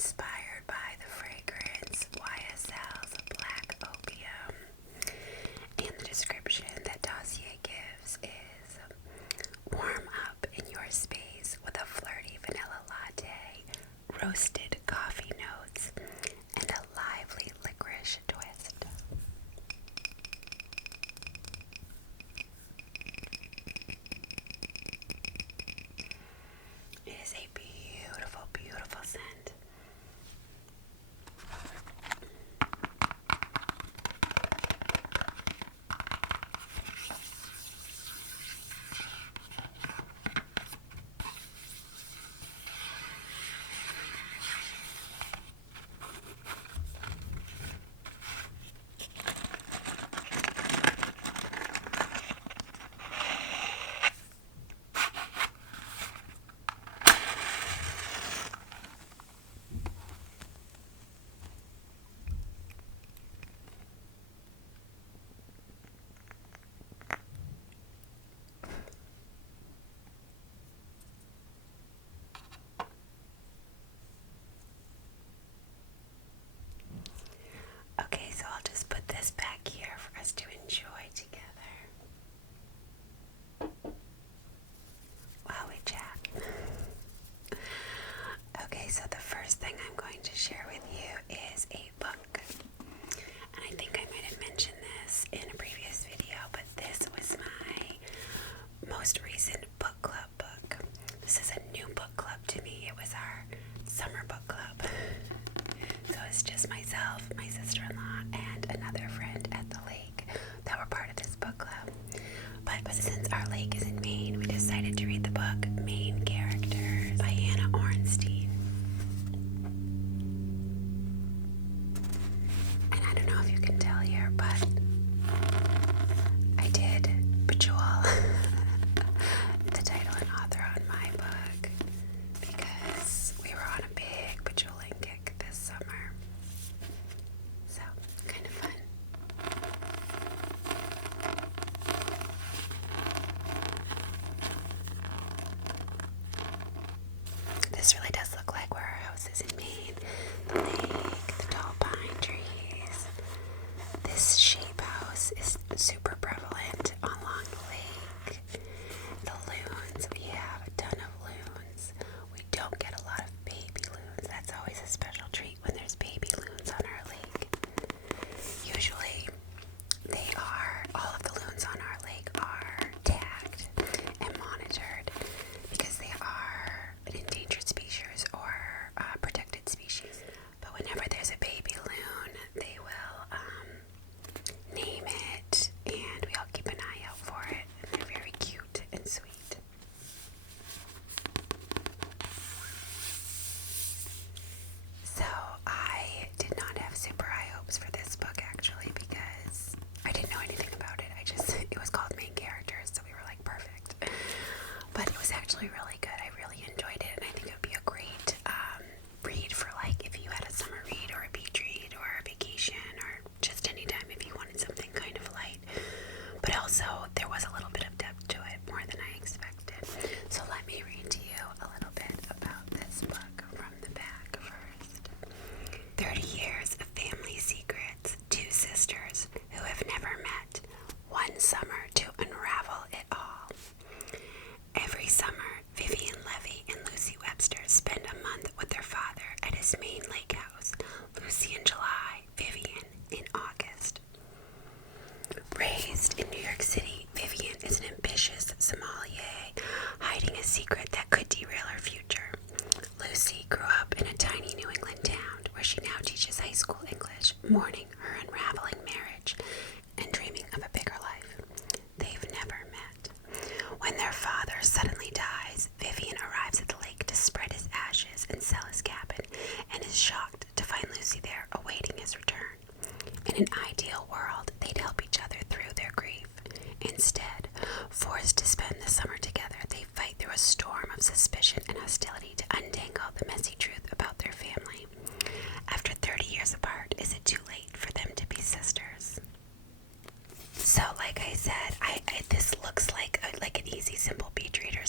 inspired by the fragrance YSL's Black Opium. And the description that Dossier gives is warm up in your space with a flirty vanilla latte, roasted coffee notes, and a lively licorice twist. It is a beautiful, beautiful scent. Okay, so I'll just put this back here for us to enjoy together while we chat. Okay, so the first thing I'm going to share with you is a book. And I think I might have mentioned this in a previous video, but this was my most recent book club book. This is a new book club to me. It was our summer book club. So it's just myself, my sister-in-law, and another friend at the lake that were part of this book club. But since our lake is in Maine, we decided to read the book Main Characters by Hannah Ornstein. And I don't know if you can tell here, but I did bejewel the title and author on my book because we were on a big bejeweling kick this summer. So, kind of fun. This really does look like where our house is in Maine. The lake, the tall pine trees. This shape house is super prevalent along the lake. The loons, we have a ton of loons. We don't get a lot of baby loons. That's always a special treat when there's baby loons on our lake. Usually, all of the loons on our lake are tagged and monitored because they are an endangered species or protected species. But whenever there's a baby loon, they will name it, and we all keep an eye out for it. And they're very cute and sweet. So I did not have super high hopes for this book actually because I didn't know anything about it. It was called Main Characters, so we were like, perfect. But it was actually really good. I really enjoyed it, and I think it would be a great read for like if you had a summer read or a beach read or a vacation or just any time if you wanted something kind of light. But also there was a little bit of depth to it, more than I expected. So let me read to you a little bit about this book from the back first. 30 years of family secrets, two sisters who have never met, one summer to unravel it all. Every summer, Vivian Levy and Lucy Webster spend a month with their father at his Maine lake house, Lucy in July, Vivian in August. Raised in New York City, Vivian is an ambitious sommelier, hiding a secret that could derail her future. Lucy grew up in a tiny New England town where she now teaches high school English, mourning her unraveling marriage and dreaming of a bigger life. They've never met. When their father suddenly dies, Vivian arrives at the lake to spread his ashes and sell his cabin, and is shocked to find Lucy there awaiting his return. In an ideal world, they'd help each other through their grief. Instead, forced to spend the summer together, they fight through a storm of suspicion and hostility to untangle the messy truth about their family. After 30 years apart, is it too late for them to be sisters? So, like I said, this looks like an easy, simple beach read or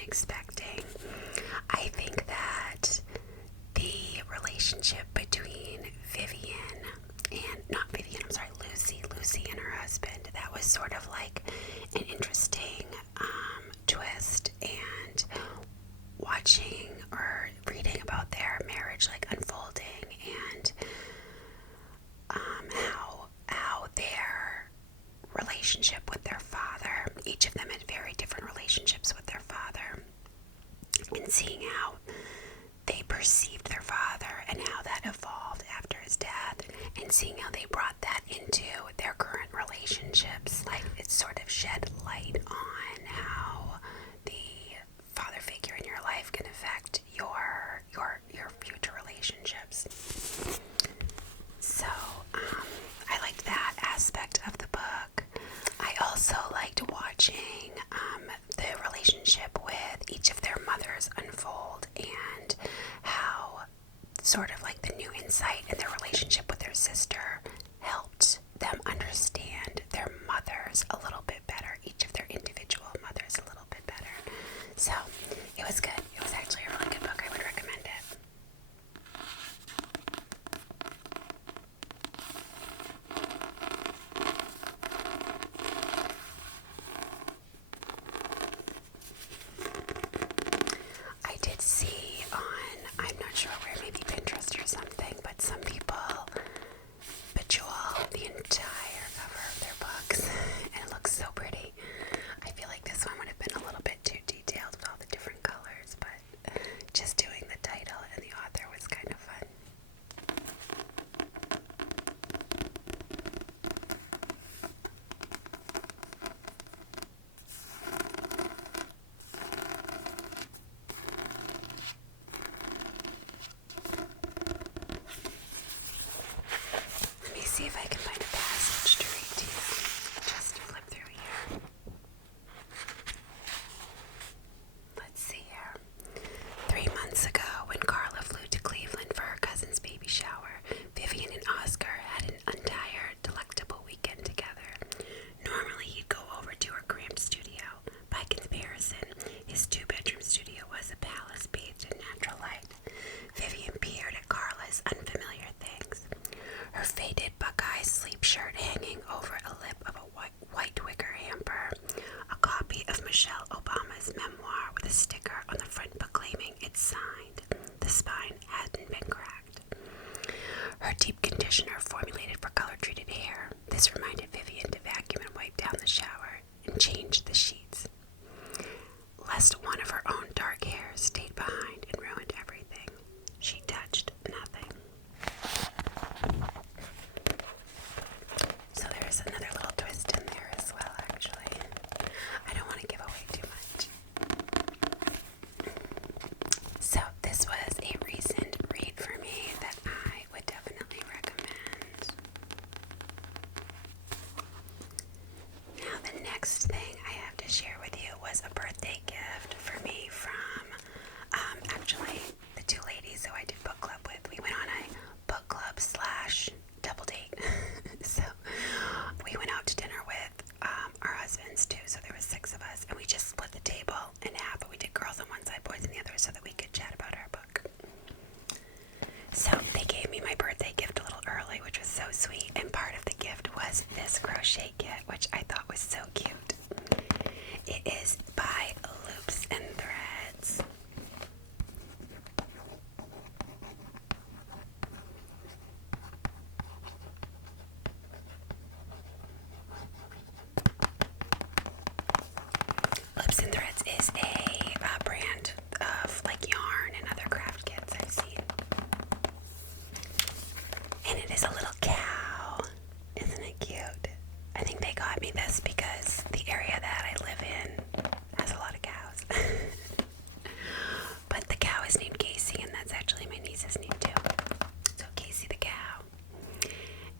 wasn't expecting. I think that the relationship between Lucy and her husband, that was sort of like an interesting twist, and watching or reading about their marriage like unfolding, and how their relationship with their father, each of them had very different relationships with their father, and seeing how they perceived their father and how that evolved after his death, and seeing how they brought that into their current relationships. Like, it sort of shed light on how the father figure in your life can affect your future relationships. So I liked that aspect of the book. I also liked watching the relationship with each of their mothers unfold, and how sort of like the new insight in their relationship with their sister helped them understand their mothers a little bit better, each of their individual mothers a little bit better. So it was good. It was actually a really good book. I would recommend it. I did see on, I'm not sure where, maybe Pinterest or something, but some people bejewel the entire cover of their books, and it looks so pretty. I feel like this one would have been a little bit too detailed with all the different colors, but just doing the title and the author was kind of fun. Let me see if I can find a passage to read to you. Just flip through here. Let's see here. 3 months ago, when Carla flew to Cleveland for her cousin's baby shower, Vivian and Oscar had an entire delectable weekend together. Normally, he'd go over to her cramped studio. By comparison, his 2-bedroom studio was a palace bathed in natural light. Vivian peered at Carla's unfamiliar things. Her faded Buckeye sleep shirt hanging over a lip of a white wicker hamper, a copy of Michelle Obama's memoir with a sticker on the front proclaiming it's signed. The spine hadn't been cracked. Her deep conditioner formulated for color-treated hair. This reminded Vivian to vacuum and wipe down the shower and change the sheets, lest one of her own dark hairs stayed behind and ruined everything. She touched nothing. So there's another little twist in there as well, actually. I don't want to give away too much. So this was a recent read for me that I would definitely recommend. Now the next thing I have to share with you was a birthday gift for me from actually the two ladies who I did book club with. We went on a book club / double date. So we went out to dinner with our husbands too, so there was 6 of us, and we just split the table in half, but we did girls on one side, boys on the other, so that we could chat about our book. So they gave me my birthday gift a little early, which was so sweet, and part of the gift was this crochet kit, which I thought was so cute. It is by Loops and Threads. Loops and Threads is a brand of like yarn and other craft kits I've seen. And it is a little cow. Isn't it cute? I think they got me this because the area that I live in has a lot of cows. But the cow is named Casey, and that's actually my niece's name too. So Casey the cow.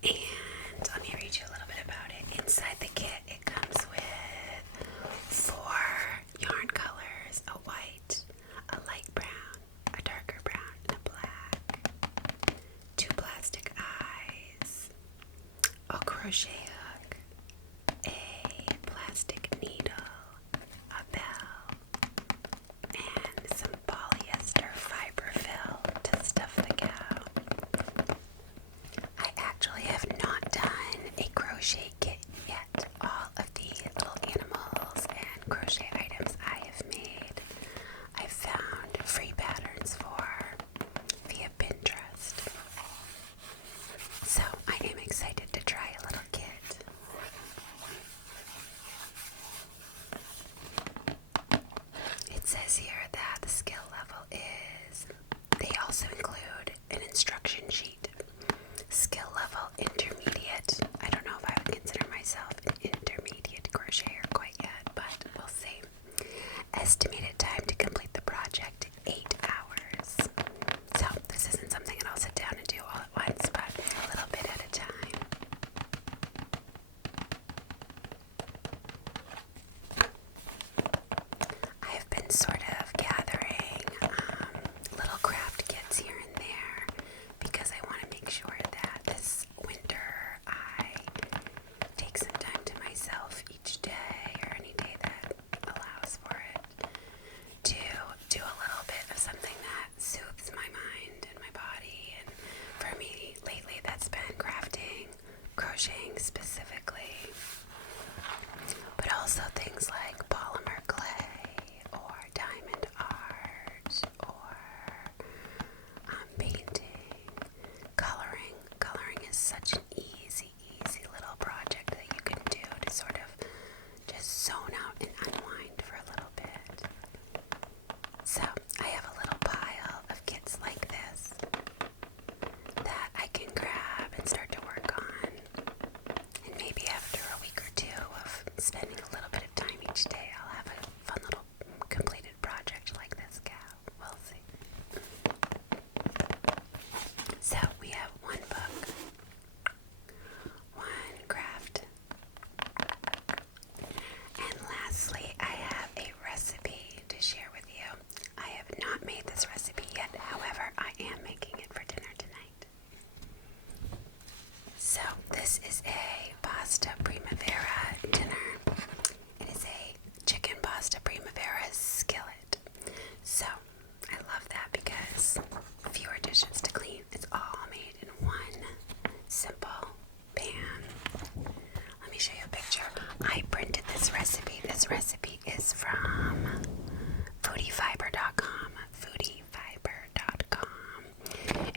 And let me read you a little bit about it. Inside the kit, it comes with 4 yarn colors: a white, a light brown, a darker brown, and a black. 2 plastic eyes, a crochet hook, a plastic needle, a bell, So, I love that because fewer dishes to clean. It's all made in one simple pan. Let me show you a picture. I printed this recipe. This recipe is from foodiefiber.com.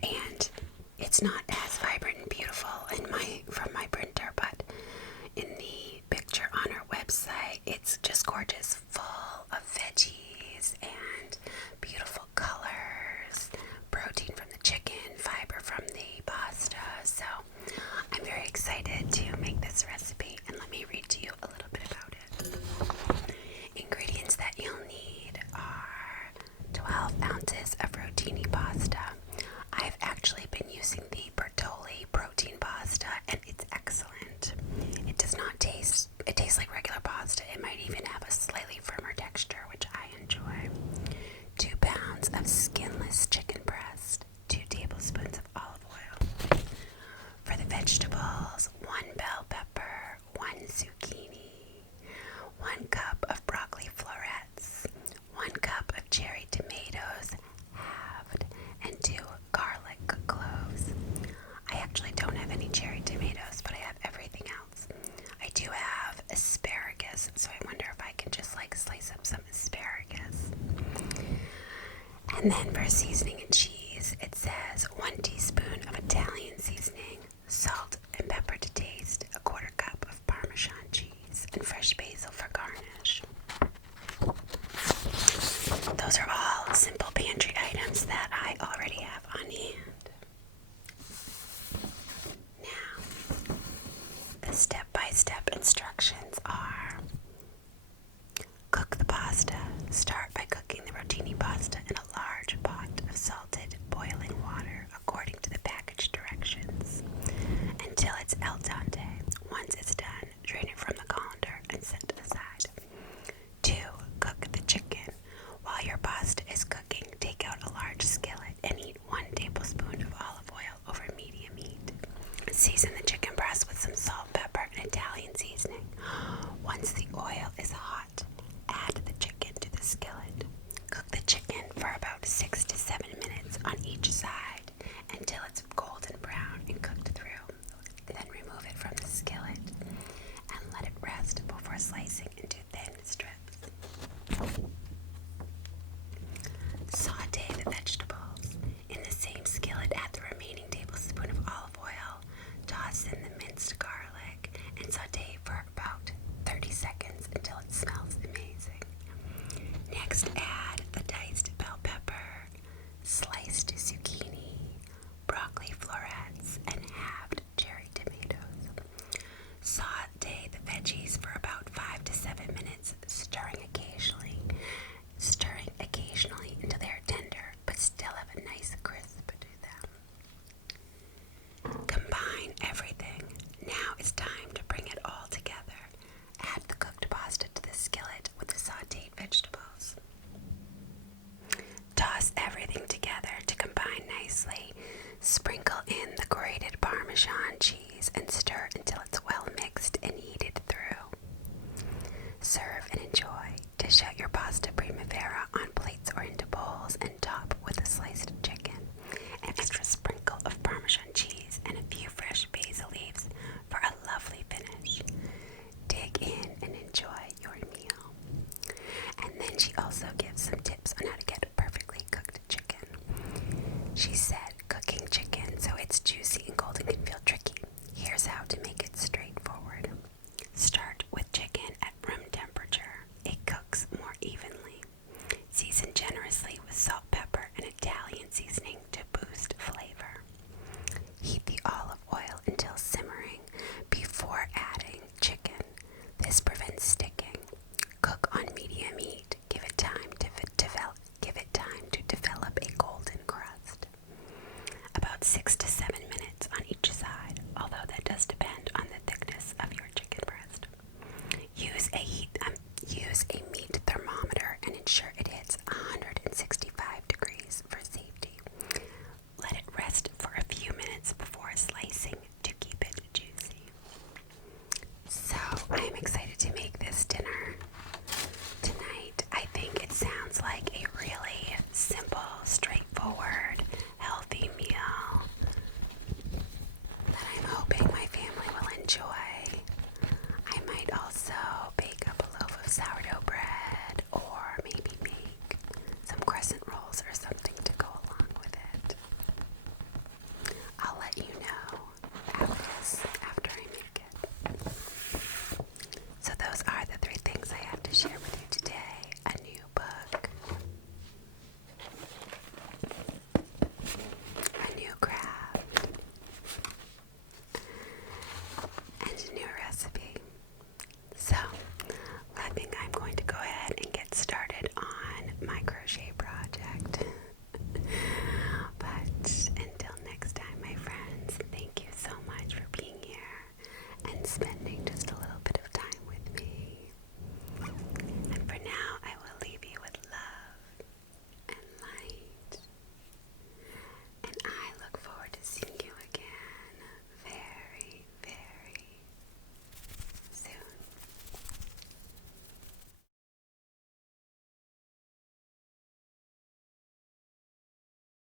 And it's not as vibrant and beautiful from my printer, but in the picture on our website, it's just gorgeous, full of veggies and beautiful colors, protein from the chicken, fiber from the pasta. So I'm very excited to make this recipe, and let me read to you a little bit about it. Ingredients that you'll need are 12 ounces of rotini pasta. I've actually been using the Bertolli protein pasta, and it's excellent. It does not taste, it tastes like regular pasta. It might even have a slightly firmer texture, which I enjoy. 2 pounds of skinless chicken breast, 2 tablespoons of olive oil. For the vegetables, 1 bell pepper, 1 zucchini, 1 cup of broccoli florets, 1 cup of cherry tomatoes, halved, and 2 garlic cloves. I actually don't have any cherry tomatoes, but I have everything else. I do have asparagus, so I wonder if I can just slice up some asparagus. And then for seasoning and cheese, it says 1 teaspoon of Italian seasoning, salt and pepper to taste, 1/4 cup of Parmesan cheese, and fresh basil for garnish. Those are all simple pantry items that I already have on hand. Now, the step-by-step instructions are: cook the pasta. Start by cooking the rotini pasta in a large pot of salted boiling water according to the package directions until it's al dente. Once it's done, drain it from the colander and set it aside. 2. Cook the chicken. While your pasta is cooking, take out a large skillet and heat 1 tablespoon of olive oil over medium heat. Season the chicken breast with some salt, pepper, and Italian seasoning. Once the oil is hot, add the chicken to the skillet. Cook the chicken for about 6 to 7 minutes on each side until it's golden brown and cooked through. Then remove it from the skillet and let it rest before slicing into thin strips. Saute the vegetables. In the same skillet, add the remaining tablespoon of olive oil. Toss in the minced garlic and saute for about 30 seconds until it smells amazing. Next, add the diced bell pepper, sliced zucchini, broccoli florets, and halved cherry tomatoes. Saute the veggies for about 5 to 7 minutes, stirring occasionally until they are tender but still have a nice crisp to them. Combine everything. Now it's time to bring it all together. Add the cooked pasta to the skillet with the sauteed vegetables. Toss everything together to combine nicely. Sprinkle in the grated Parmesan cheese and stir until it's well mixed and heated through. Serve and enjoy. Dish out your pasta primavera on plates or into bowls and top with a sliced chicken, an extra sprinkle of Parmesan cheese, and a few fresh basil leaves for a lovely finish. Dig in and enjoy your meal. And then she also gives some tips on how to get perfectly cooked chicken. She said,